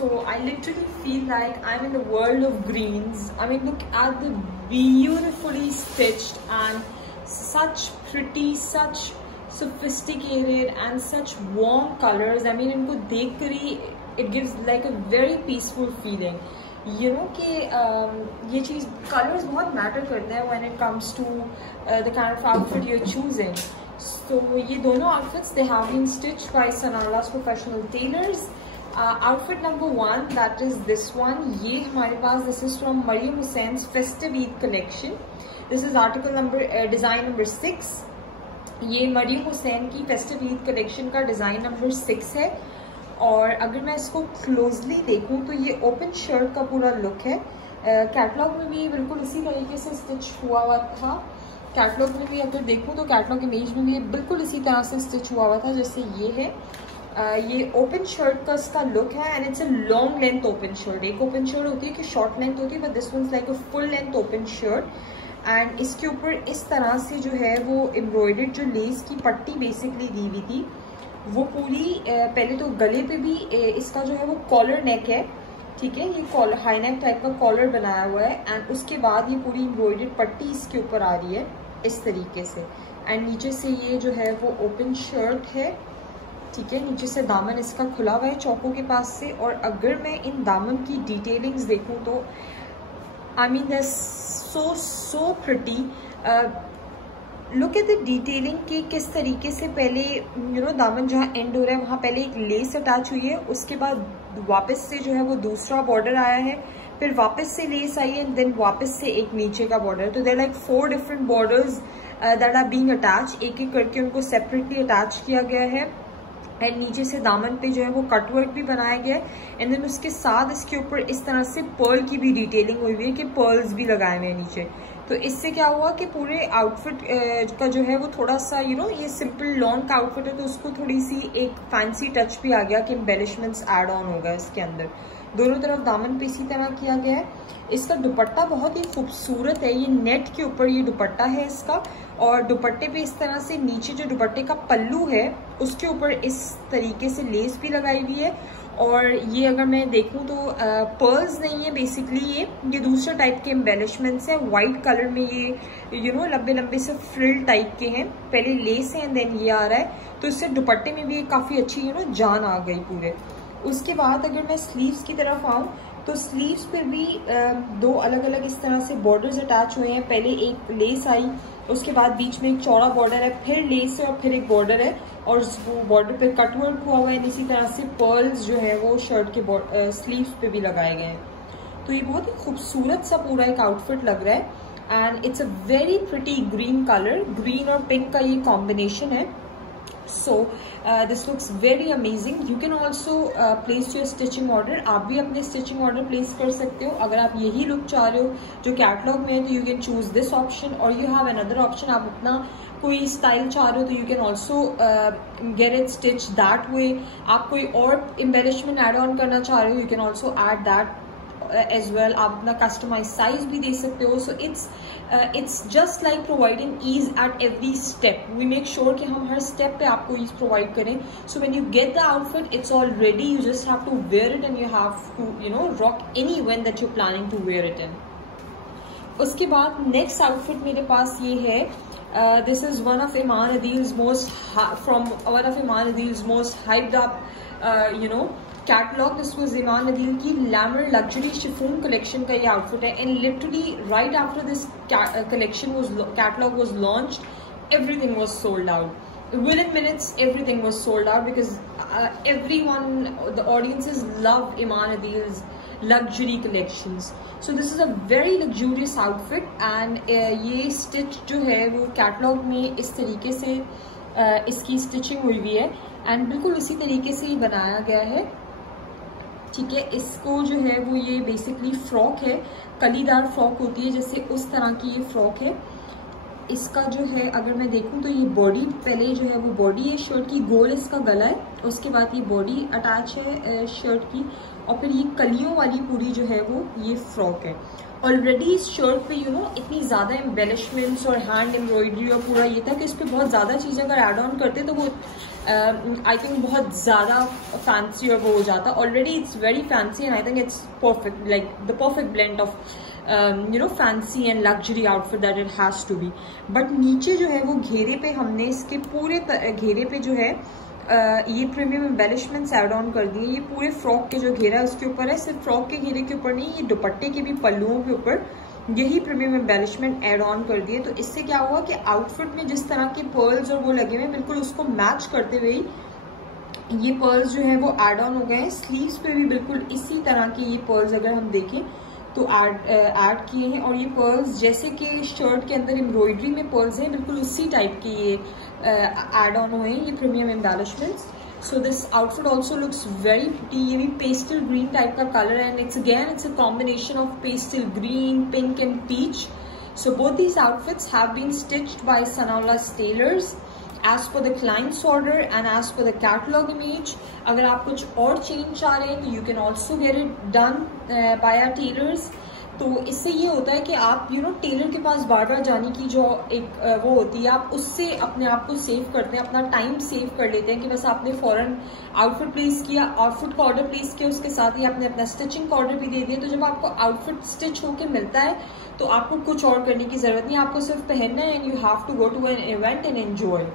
So I literally feel like I'm in the world of greens. I mean, look at the beautifully stitched and such pretty, such sophisticated and such warm colors. I mean, इनको देख कर ही it gives like a very peaceful feeling. You know कि ये चीज़ colors बहुत matter करते हैं when it comes to the kind of outfit you're choosing. So ये दोनों outfits they have been stitched by Sanala's professional tailors. Outfit number 1, that is this one. ये हमारे पास this is from Mariam Hussein's festive Eid collection. This is article number design number 6. ये मरियम हुसैन की festive Eid collection का design number 6 है. और अगर मैं इसको क्लोजली देखूं तो ये ओपन शर्ट का पूरा लुक है. कैटलॉग में भी बिल्कुल इसी तरीके से स्टिच हुआ था. कैटलॉग में भी अगर देखूं तो कैटलॉग इमेज में भी बिल्कुल इसी तरह से स्टिच हुआ था जैसे ये है. ये ओपन शर्ट का इसका लुक है and it's a long length open shirt. एक ओपन शर्ट होती है कि शॉर्ट लेंथ होती है, but this one is like a full length open shirt. And इसके ऊपर इस तरह से जो है वो एम्ब्रॉयडर्ड जो लेस की पट्टी बेसिकली दी हुई थी वो पूरी. पहले तो गले पे भी इसका जो है वो कॉलर नेक है, ठीक है. ये कॉलर हाई नेक टाइप का कॉलर बनाया हुआ है एंड उसके बाद ये पूरी एम्ब्रॉयडर्ड पट्टी इसके ऊपर आ रही है इस तरीके से. एंड नीचे से ये जो है वो ओपन शर्ट है, ठीक है. नीचे से दामन इसका खुला हुआ है चौकों के पास से. और अगर मैं इन दामन की डिटेलिंग्स देखूं तो I mean that's so pretty. Look at the detailing कि किस तरीके से पहले दामन जहाँ एंड हो रहा है वहाँ पहले एक लेस अटैच हुई है, उसके बाद वापस से जो है वो दूसरा बॉर्डर आया है, फिर वापस से लेस आई है एंड देन वापस से एक नीचे का बॉर्डर. तो there like 4 different borders that are being attach. एक एक करके उनको सेपरेटली अटैच किया गया है. एंड नीचे से दामन पे जो है वो कटवर्क भी बनाया गया है. एंड देन उसके साथ इसके ऊपर इस तरह से पर्ल की भी डिटेलिंग हुई है कि पर्ल्स भी लगाए हुए हैं नीचे. तो इससे क्या हुआ कि पूरे आउटफिट का जो है वो थोड़ा सा ये सिंपल लॉन्ग का आउटफिट है तो उसको थोड़ी सी एक फैंसी टच भी आ गया कि एम्बेलिशमेंट्स ऐड ऑन होगा इसके अंदर. दोनों तरफ दामन पे इसी तरह किया गया है. इसका दुपट्टा बहुत ही खूबसूरत है. ये नेट के ऊपर ये दुपट्टा है इसका. और दुपट्टे पे इस तरह से नीचे जो दुपट्टे का पल्लू है उसके ऊपर इस तरीके से लेस भी लगाई हुई है. और ये अगर मैं देखूं तो पर्ल्स नहीं है बेसिकली, ये दूसरे टाइप के एम्बेलिशमेंट्स हैं. वाइट कलर में ये लंबे लंबे से फ्रिल टाइप के हैं. पहले लेस है एंड देन ये आ रहा है. तो इससे दुपट्टे में भी काफ़ी अच्छी जान आ गई पूरे. उसके बाद अगर मैं स्लीव्स की तरफ आऊँ तो स्लीव्स पे भी 2 अलग अलग इस तरह से बॉर्डर्स अटैच हुए हैं. पहले एक लेस आई, उसके बाद बीच में एक चौड़ा बॉर्डर है, फिर लेस है और फिर एक बॉर्डर है और वो बॉर्डर पे कटवर्क हुआ हुआ है. इसी तरह से पर्ल्स जो है वो शर्ट के स्लीव्स पे भी लगाए गए हैं. तो ये बहुत ही खूबसूरत सा पूरा एक आउटफिट लग रहा है. And it's a very pretty green colour. Green और पिंक का ये कॉम्बिनेशन है. So this looks very amazing. You can also place your stitching order. आप भी अपने stitching order place कर सकते हो. अगर आप यही look चाह रहे हो जो कैटलॉग में है तो you can choose this option or you have another option. आप अपना कोई स्टाइल चाह रहे हो तो you can also get it stitched that way. आप कोई और embellishment add on करना चाह रहे हो you can also add that as well. आप अपना कस्टमाइज साइज भी दे सकते हो. So it's just like providing ease at every step. We make sure कि हम हर स्टेप पे आपको ईज प्रोवाइड करें. So when you get the outfit it's all ready. You just have to wear it and you have to rock any event that you planning to wear it in. उसके बाद next outfit मेरे पास ये है. This is one of Iman Adeel's most hyped up catalogue. This was इमान अदील की Lamar luxury chiffon collection का ये outfit है. And literally right after this collection catalogue was launched everything was sold out. Within minutes everything was sold out because everyone, the audiences love Iman Adil's luxury collections. So this is a very luxurious outfit and ये stitch जो है वो catalogue में इस तरीके से इसकी stitching हुई हुई है एंड बिल्कुल इसी तरीके से ही बनाया गया है. ठीक है. इसको जो है वो ये बेसिकली फ्रॉक है, कलीदार फ्रॉक होती है जैसे उस तरह की ये फ्रॉक है. इसका जो है अगर मैं देखूं तो ये बॉडी पहले जो है वो बॉडी है शर्ट की, गोल इसका गला है उसके बाद ये बॉडी अटैच है शर्ट की, और फिर ये कलियों वाली पूरी जो है वो ये फ्रॉक है। ऑलरेडी इस शर्ट पे इतनी ज़्यादा एम्बेलिशमेंट्स और हैंड एम्ब्रॉयडरी और पूरा ये था कि इस पर बहुत ज़्यादा चीज़ें अगर ऐड ऑन करते तो वो आई थिंक बहुत ज़्यादा फैंसी और वो हो जाता। Already it's very fancy and I think it's perfect, like the perfect blend of fancy and luxury outfit that it has to be. But नीचे जो है वो घेरे पे हमने इसके पूरे घेरे पे जो है ये प्रीमियम एम्बेलिशमेंट्स ऐड ऑन कर दिए। ये पूरे फ्रॉक के जो घेरा है उसके ऊपर है, सिर्फ फ्रॉक के घेरे के ऊपर नहीं, ये दुपट्टे के भी पल्लुओं के ऊपर यही प्रीमियम एम्बेलिशमेंट ऐड ऑन कर दिए। तो इससे क्या हुआ कि आउटफिट में जिस तरह के पर्ल्स और वो लगे हुए बिल्कुल उसको मैच करते हुए ये पर्ल्स जो है वो ऐड ऑन हो गए हैं। स्लीव्स पे भी बिल्कुल इसी तरह के ये पर्ल्स अगर हम देखें तो ऐड किए हैं, और ये पर्ल्स जैसे कि शर्ट के अंदर एम्ब्रॉयडरी में पर्ल्स हैं बिल्कुल उसी टाइप के ये ऐड ऑन हुए हैं ये premium embellishments. So this outfit also looks very pretty. ये भी पेस्टल ग्रीन टाइप का कलर है and it's a combination of pastel green, pink and peach. So both these outfits have been stitched by Sanaullah's tailors as per the client's order and as per the catalog image. अगर आप कुछ और change चाह रहे हैं तो you can also get it done by our tailors. तो इससे ये होता है कि आप टेलर के पास बार बार जाने की जो एक वो होती है, आप उससे अपने आप को सेव करते हैं, अपना टाइम सेव कर लेते हैं कि बस आपने फौरन आउटफिट प्लेस किया, आउटफिट का ऑर्डर प्लेस किया, उसके साथ ही आपने अपना स्टिचिंग का ऑर्डर भी दे दिया। तो जब आपको आउटफिट स्टिच होके मिलता है तो आपको कुछ और करने की जरूरत नहीं, आपको सिर्फ पहनना है and you have to go to an event and enjoy.